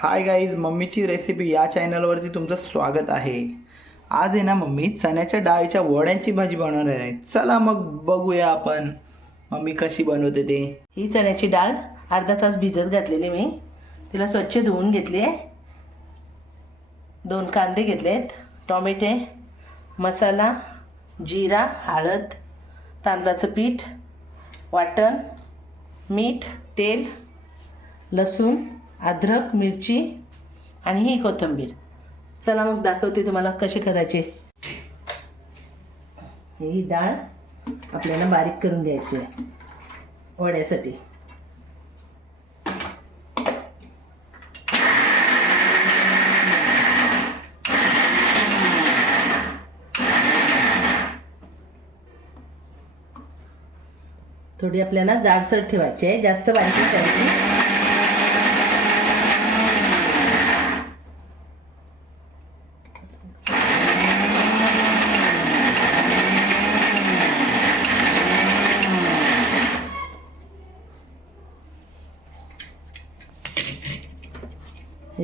Hi guys, मम्मीची recipe या चॅनलवरती तुमचं स्वागत आहे। आज आहे ना मम्मी चण्याच्या डाळीच्या वड्यांची भाजी बनवणार आहे। चला मग बघूया आपण मम्मी कशी बनवते ते। ही चण्याची डाळ अर्धा तास भिजत घातलेली मी तिला स्वच्छ धुवून घेतली आहे। 2 कांदे घेतलेत, टोमॅटो, मसाला, जिरा, हळद, तांदळाचं पीठ, वाटण, मीठ, तेल, लसूण, अद्रक, मिरची आणि ही कोथिंबीर। चला मग दाखवते तुम्हाला कशी करायची। ही डाळ आपल्याला बारीक करून घ्यायची आहे वड्यासाठी। थोडी आपल्याला जाडसर ठेवायची आहे, जास्त बारीक नाही करायची।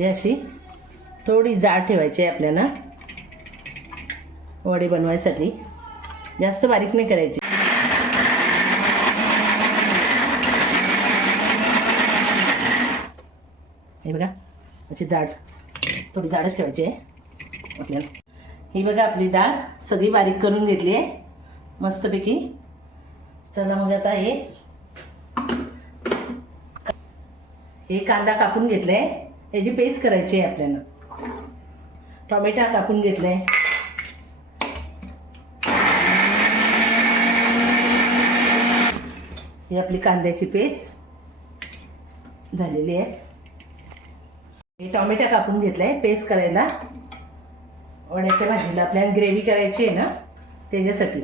अशी थोडी जाड ठेवायची आहे आपल्याला वडे बनवायसाठी, जास्त बारीक नाही करायची। हे बघा अशी जाड, थोडी जाडच ठेवायची आहे आपल्याला। ही बघा आपली डाळ सगळी बारीक करून घेतली आहे मस्तपैकी। चला मग आता हे कांदा कापून घेतलाय, याची पेस्ट करायची आहे आपल्याला। टोमॅटो कापून घेतलाय, ही आपली कांद्याची पेस्ट झालेली आहे। हे टोमॅटो कापून घेतलाय पेस्ट करायला, वड्याच्या भाजीला आपल्याला ग्रेव्ही करायची आहे ना त्याच्यासाठी।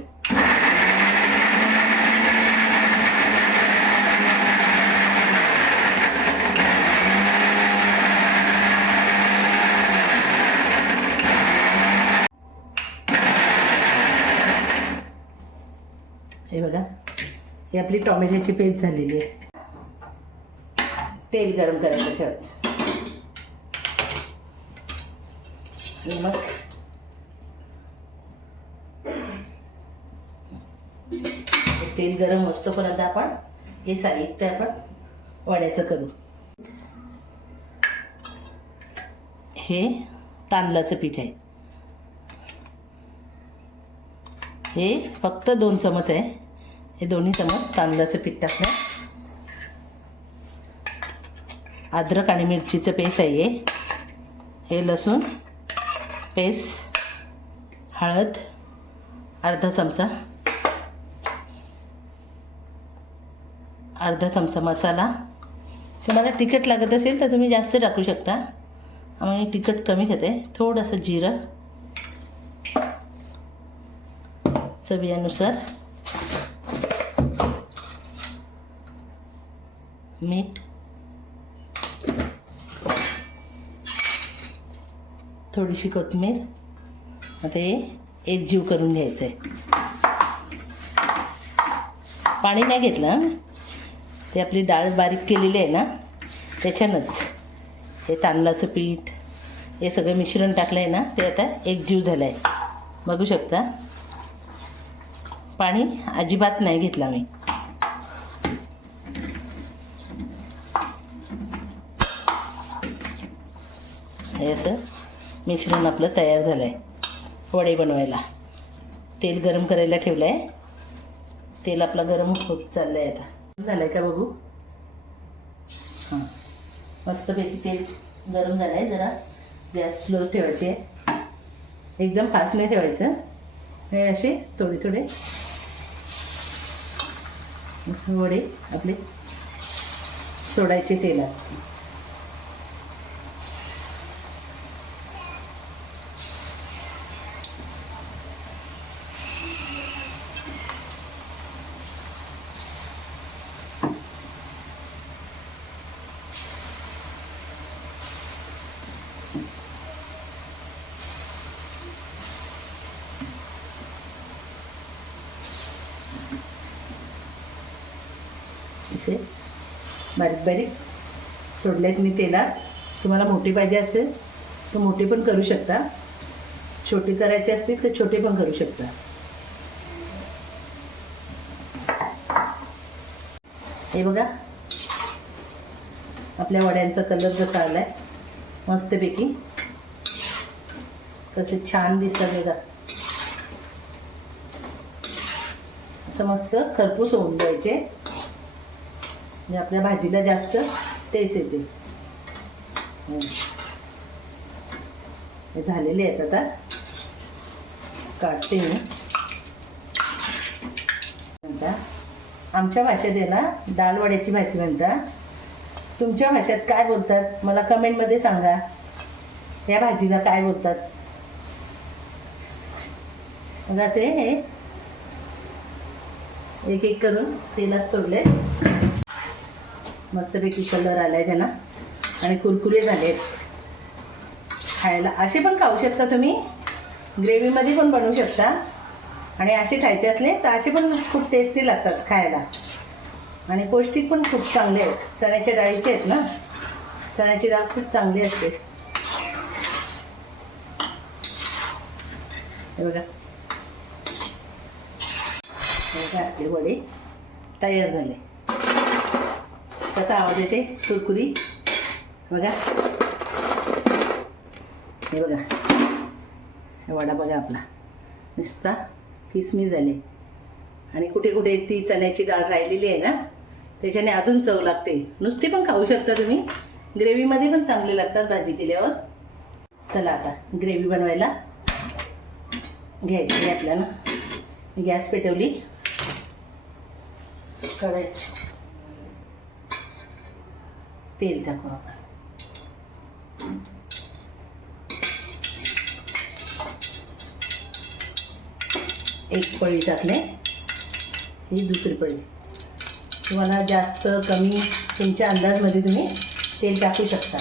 हे बघा ही आपली टोमॅटोची पेस्ट झालेली आहे। तेल गरम करायला ठेवायचं, मग तेल गरम असतोपर्यंत आपण हे साहित्य आपण वड्याचं करू। हे तांदळाचं पीठ आहे, हे फक्त 2 चमच आहे। हे दोन्ही चमच तांदळाचं पीठ टाकलं। अद्रक आणि मिरचीचं पेस्ट आहे हे लसूण पेस्ट, हळद अर्धा चमचा, अर्धा चमचा मसाला। तुम्हाला तिखट लागत असेल तर तुम्ही जास्त टाकू शकता, आम्ही तिखट कमी खाते। थोडंसं जिरं चवीनुसार, मीठ, थोडीशी कोथिंबीर। आता हे एकजीव करून घ्यायचं आहे। पाणी नाही घेतलं, ते आपली डाळ बारीक केलेली आहे ना त्याच्यानंच हे तांदळाचं पीठ हे सगळं मिश्रण टाकलं आहे ना, ते आता एकजीव झालं आहे बघू शकता। पाणी अजिबात नाही घेतला मी। हे असं मिश्रण आपलं तयार झालं आहे वडे बनवायला। तेल गरम करायला ठेवलं आहे, तेल आपलं गरम होत चाललं आहे। आता झालं आहे का बघू? हां, मस्तपैकी तेल गरम झालं आहे। जरा गॅस स्लो ठेवायची आहे, एकदम फास्ट नाही ठेवायचं। हे असे थोडे थोडे वडे आपले सोडायचे तेलात। इसे बारीक बारीक सोडलेत मी तेलात। तुम्हाला मोठी पाहिजे असेल तर मोठी पण करू शकता, छोटी करायची असतील तर छोटे पण करू शकता. हे बघा आपल्या वड्यांचा कलर जसा आलाय मस्तपैकी, कसे छान दिसतात बघा. असं मस्त खरपूस होऊन द्यायचे म्हणजे आपल्या भाजीला जास्त टेस्ट येते. हे झालेले आहेत, आता काढते मी. म्हणता आमच्या भाषेत आहे ना डाळ वड्याची भाजी म्हणता. तुमच्या भाषेत काय बोलतात मला कमेंटमध्ये सांगा. या भाजीला काय बोलतात. मग असे हे एक एक करून तेलात सोडले. मस्तपैकी कलर आलाय त्यांना आणि कुरकुरे झालेत. खायला असे पण खाऊ शकता तुम्ही, ग्रेव्हीमध्ये पण बनवू शकता. आणि असे खायचे असले तर असे पण खूप टेस्टी लागतात खायला आणि पौष्टिक पण खूप चांगले आहेत. चण्याच्या डाळीचे आहेत ना, चण्याची डाळ खूप चांगली असते. हे बघा आपले वडे तयार झाले. कसा आवाज येते कुरकुरी बघा. हे बघा हे वडा बघा आपला नुसता किसमी झाले. आणि कुठे कुठे ती चण्याची डाळ राहिलेली आहे ना त्याच्याने अजून चव लागते. नुसती पण खाऊ शकता तुम्ही, ग्रेव्हीमध्ये पण चांगले लागतात भाजी केल्यावर. चला आता ग्रेव्ही बनवायला घ्यायची आपल्याला. गॅस पेटवली, कढई तेल टाकू आपण. एक पळी टाकले, ही दुसरी पळी. तुम्हाला जास्त कमी तुमच्या अंदाजमध्ये तुम्ही तेल टाकू शकता.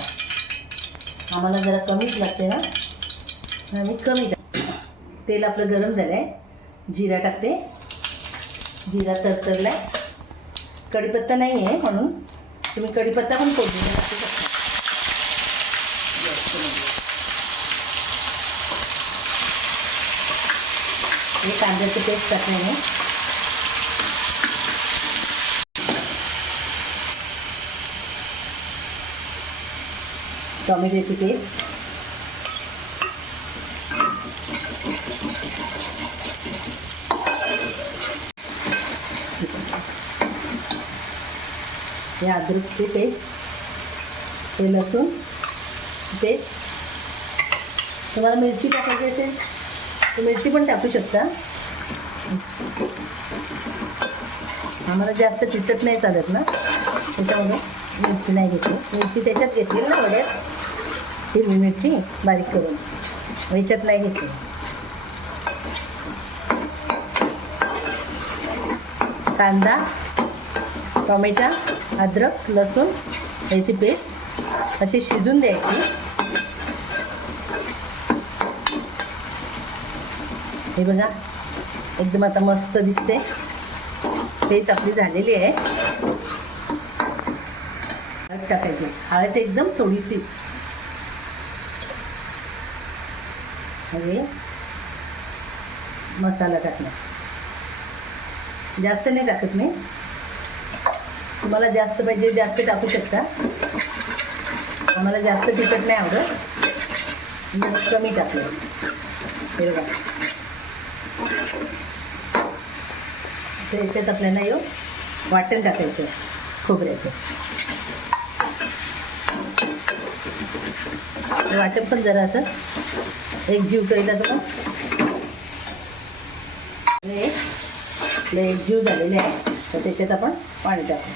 आम्हाला जरा कमीच लागते ना, आम्ही कमी तेल आपलं गरम झालं आहे. जिरा टाकते. जिरा तरतरला आहे. कढीपत्ता नाही आहे म्हणून तुम्ही कढीपत्ता पण फोडणीला टाकू शकता. हे कांद्याचं पेस्ट टाकल्याने टोमॅटोची पेस्ट, हे अद्रकची पेस्ट, हे लसूण पेस्ट. तुम्हाला मिरची टाकायची असेल तर मिरची पण टाकू शकता. आम्हाला जास्त तिखट नाही चालत ना त्याच्यामुळे मिरची नाही घेतली. मिरची त्याच्यात घेतली ना वड्यात, हिरवी मिरची बारीक करून ह्याच्यात नाही घेतली. कांदा, टोमॅटो, अद्रक, लसूण याची पेस्ट अशी शिजून द्यायची. हे बघा एकदम आता मस्त दिसते. पेस्ट आपली झालेली आहे. हळद टाकायची. हळद एकदम थोडीशी. हे मसाला टाकला. जास्त नाही टाकत मी. तुम्हाला जास्त पाहिजे जास्त टाकू शकता. आम्हाला जास्त तिखट नाही आवडत, कमी टाकलं. हे बघा याच्यात आपल्याला येऊ वाटण टाकायचं खोबऱ्याचं. वाटण पण जरा असं एक जीव केला तर एक जीव झालेले आहे. तर त्याच्यात आपण पाणी टाकू.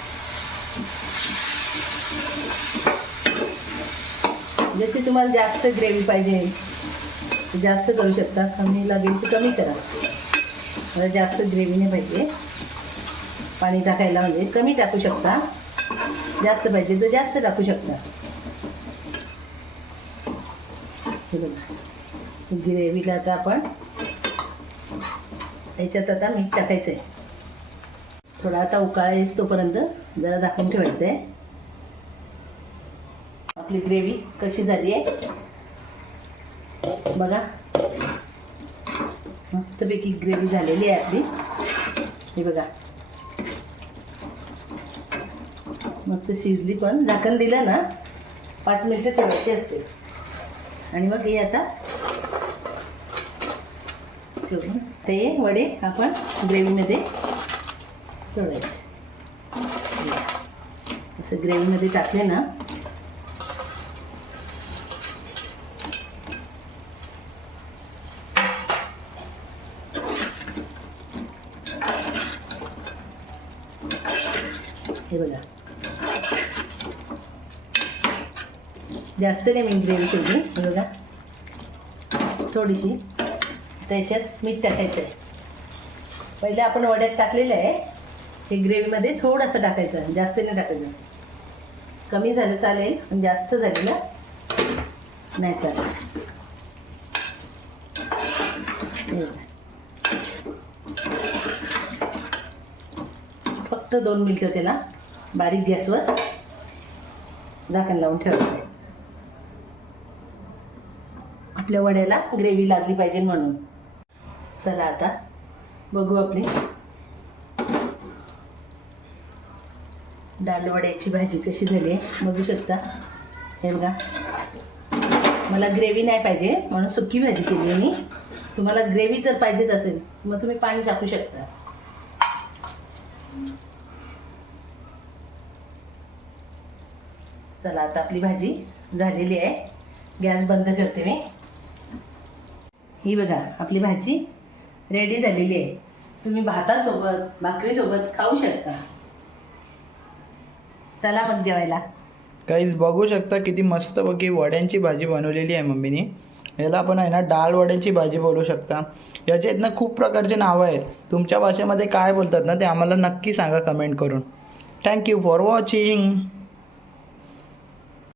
जशी तुम्हाला जास्त ग्रेव्ही पाहिजे जास्त करू शकता, कमी लागेल तर कमी करा. मला जास्त ग्रेव्ही नाही पाहिजे पाणी टाकायला, म्हणजे कमी टाकू शकता. जास्त पाहिजे तर जास्त टाकू शकता. ग्रेव्हीला आता आपण याच्यात आता मीठ टाकायचं आहे. थोडा आता उकाळा येस तोपर्यंत जरा झाकून ठेवायचं आहे. आपली ग्रेव्ही कशी झाली आहे बघा. मस्तपैकी ग्रेव्ही झालेली आहे आपली. हे बघा मस्त शिजली. पण झाकण दिलं ना 5 मिनिटं ठेवायची असते. आणि मग हे आता ठेवून ते वडे आपण ग्रेव्हीमध्ये सोडायचे. असं ग्रेव्हीमध्ये टाकले ना हे बघा. जास्त नाही मी ग्रेव्ही केली. हे बघा थोडीशी. त्याच्यात मीठ टाकायचं आहे. पहिले आपण वड्यात टाकलेलं आहे. हे ग्रेव्हीमध्ये थोडंसं टाकायचं, जास्त नाही टाकायचं. कमी झालं चालेल पण जास्त झालेलं नाही चालेल. फक्त 2 मिनिटं त्याला बारीक गॅसवर झाकण लावून ठेवायचं. आपल्या वड्याला ग्रेव्ही लागली पाहिजे म्हणून. चला आता बघू आपली डाळ वड्याची भाजी कशी झाली आहे. बघू शकता. हे बघा मला ग्रेव्ही नाही पाहिजे म्हणून सुकी भाजी केली आहे मी. तुम्हाला ग्रेव्ही जर पाहिजेच असेल मग तुम्ही पाणी टाकू शकता. चला आता आपली भाजी झालेली आहे. गॅस बंद करते मी. ही बघा आपली भाजी रेडी झालेली आहे. तुम्ही भातासोबत भाकरीसोबत खाऊ शकता. चला मग जेवायला. काहीच बघू शकता किती मस्तपैकी वड्यांची भाजी बनवलेली आहे मम्मीने. याला आपण आहे ना डाळ वड्यांची भाजी बोलू शकता. याचे आहेत ना खूप प्रकारचे नावं आहेत. तुमच्या भाषेमध्ये काय बोलतात ना ते आम्हाला नक्की सांगा कमेंट करून. Thank you for watching.